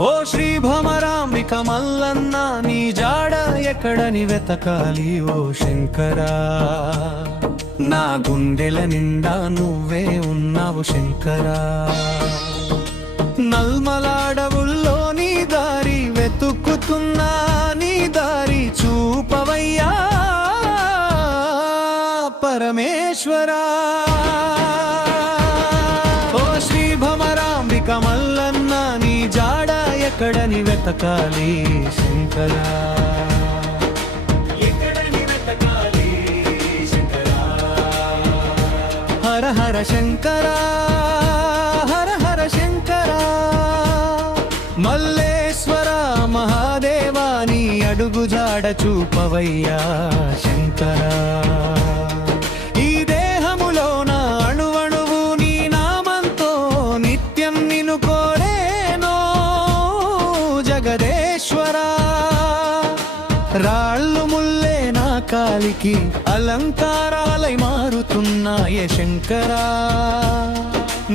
ఓ శ్రీ భ్రమరాంబిక మల్లన్న నీ జాడ ఎక్కడని వెతకాలి ఓ శంకరా నా గుండెల నిండా నువ్వే ఉన్నావు శంకరా నల్మలాడవుల్లో నీ దారి వెతుక్కుతున్నా నీ దారి చూపవయ్యా పరమేశ్వరా ఓ శ్రీ భ్రమరాంబిక మల్లన్న నీ జాడ ఎక్కడని వెతకాలి శంకరా ఎక్కడని వెతకాలి శంకరా హర హర శంకరా హర హర శంకరా మల్లేశ్వర మహాదేవా నీ అడుగు జాడ చూపవయ్యా శంకరా ఈ దేహములోన అణువణువు నీ నామంతో నిత్యం నిన్ను కోరేనో జగదేశ్వరా రాళ్ళు ముల్లే నా కాలికి అలంకారాలై మారుతున్నాయ శంకరా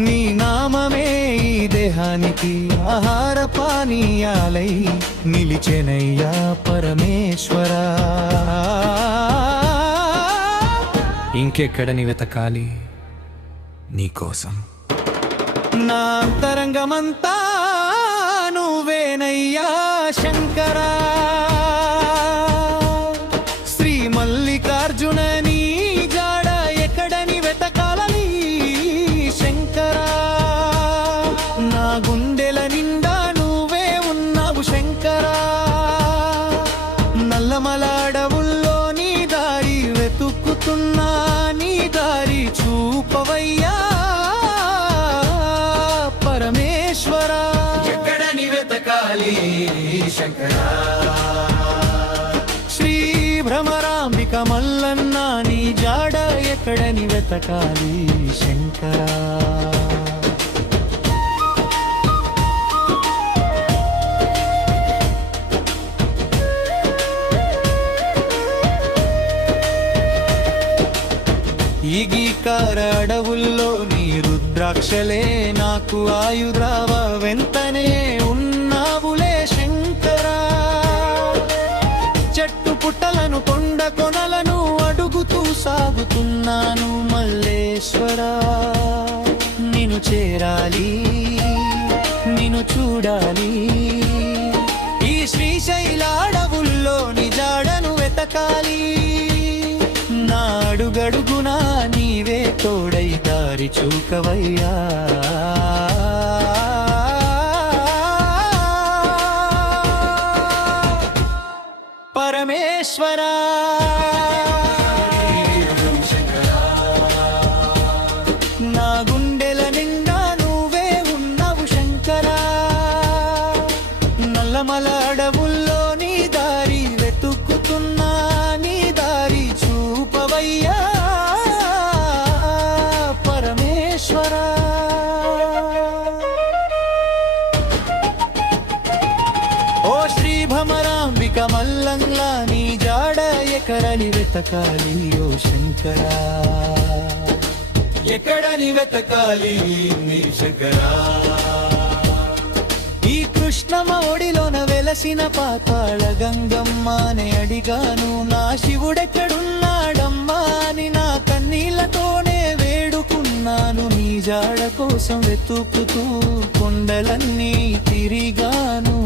నీ నామమే ఈ దేహానికి ఆహార పానీయాలై నిలిచెనయ్యా పరమేశ్వరా ఇంకెక్కడని వెతకాలి నీకోసం నా అంతరంగమంతా నువ్వేనయ్యా శంకరా శ్రీ మల్లికార్జున నీ జాడ ఎక్కడని వెతకాలని శంకరా నా గుండెల నిండా నువ్వే ఉన్నావు శంకరా నల్లమలాడవుల్లో నీ దారి వెతుక్కుతున్నా నీ దారి చూపవయ్యా పరమేశ్వరా ఎక్కడని వెతకాలి శంకరా శ్రీ భ్రమరాంబిక మల్లన్న నీ జాడ ఎక్కడని వెతకాలి శంకరా ఈగీకార అడవుల్లో నీ రుద్రాక్షలే నాకు ఆయుధావ వెంటనే ఉన్నావులే శంకరా చెట్టు పుట్టలను కొండ కొనలను అడుగుతూ సాగుతున్నాను మల్లేశ్వరా నిన్ను చేరాలి నిన్ను చూడాలి ఈ శ్రీశైలాడవుల్లో నీ జాడను వెతకాలి అడుగడుగునా నీవే తోడై దారి చూకవయ్యా పరమేశ్వరా నా గుండెల నిండా నువ్వే ఉన్నావు శంకరా నల్లమల అడవుల్లో నీ దారి వెతుక్కుతున్నా నీ దారి చూపవయ్యా పరమేశ్వరా ఓ శ్రీ భ్రమరాంబిక మల్లంలా నీ జాడ ఎక్కడని వెతకాలి ఓ శంకరా ఎక్కడని వెతకాలి నీ శంకరా ఈ కృష్ణమ ఒడిలోన వెలసిన పాతాళ గంగమ్మనే అడిగాను నా శివుడెక్కడున్నాడమ్మా అని నా కన్నీళ్లతోనే వేడుకున్నాను నీ జాడ కోసం వెతుకుతూ కొండలన్నీ తిరిగాను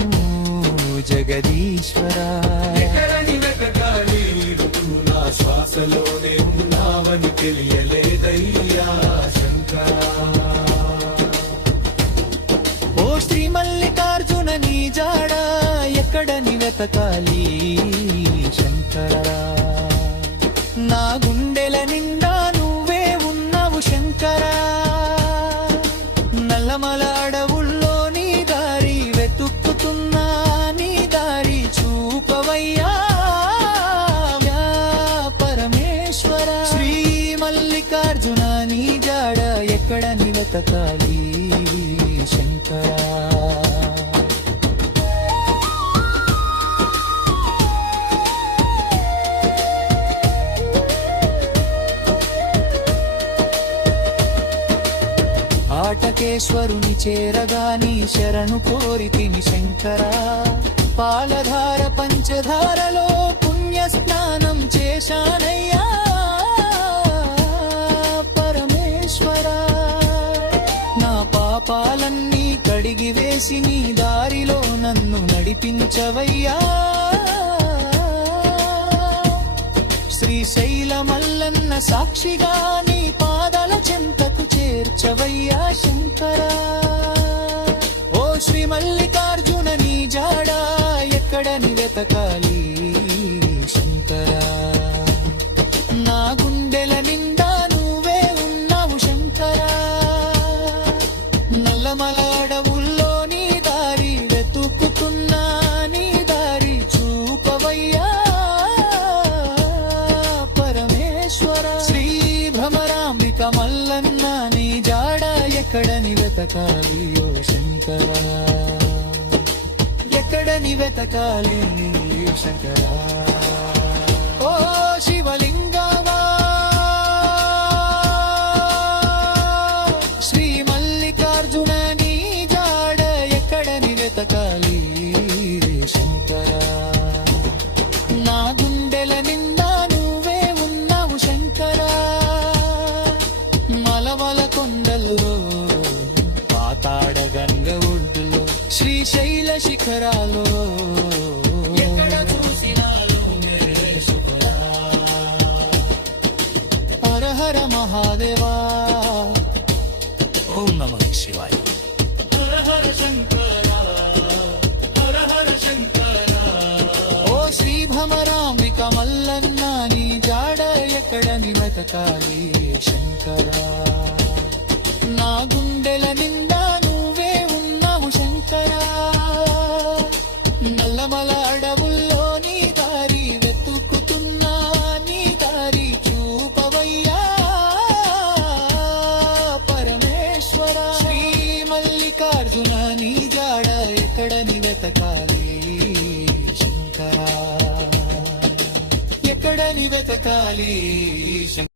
జగదీశ్వరా నా శ్వాసలోనే ఉన్నావని తెలియలేదయ్యా శంకరా ఓ శ్రీ మల్లికార్జున నీ జాడ ఎక్కడని వెతకాలి శంకరా నా గుండెల నిండా నువ్వే ఉన్నావు శంకరా నల్లమల అడవుల్లో నీ దారి వెతుక్కుతున్నా నీ దారి చూపవయ్యా పరమేశ్వర శ్రీ మల్లికార్జున నీ జాడ ఎక్కడని వెతకాలి శంకరా ఆటకేశ్వరుని చేరగా నీ శరణు కోరితిని శంకరా పాలధార పంచధారలో పుణ్య స్నానం చేశానయ్యా పరమేశ్వరా నా పాపాలన్నీ కడిగి వేసి నీ దారిలో నన్ను నడిపించవయ్యా శ్రీశైల మల్లన్న సాక్షిగా నీ పాదాల చెంతకు చేర్చవయ్యా శంకరా ఓ శ్రీ మల్లికార్జున నీ జాడ ఎక్కడని వెతకాలి శంకరా నా గుండెల నిండా నువ్వే ఉన్నావు శంకరా నల్లమల అడవుల్లో నీ దారి వెతుకుతున్నా నీ దారి చూపవయ్యా పరమేశ్వర శ్రీ భ్రమరాంబిక మల్లన్న నీ జాడ ఎక్కడని వెతకాలి ఓ శంకరా ఎక్కడని వెతకాలి శంకరా ఓ శివలింగమా శ్రీ మల్లికార్జున నీ జాడ ఎక్కడని వెతకాలి శంకరా నా గుండెల నిండా నువ్వే ఉన్నావు శంకరా మలమల కొండల్లో పాతాడ గంగ ఒడ్డులో శ్రీశైల శిఖరాలో ఎక్కడ చూసినాలో శుభరా హర హర మహాదేవా ఓం నమః శివాయ హర హర శంకరా హర హర శంకరా ఓ శ్రీ భ్రమరాంబిక మల్లన్న నీ జాడ ఎక్కడని వెతకాలి శంకరా నా గుండెల నిండా నువ్వే ఉన్నావు శంకరా నల్లమల అడవుల్లో నీ దారి వెతుకుతున్నా నీ దారి చూపవయ్యా పరమేశ్వర శ్రీ మల్లికార్జున నీ జాడ ఎక్కడని వెతకాలి శంకరా ఎక్కడని వెతకాలి శంకరా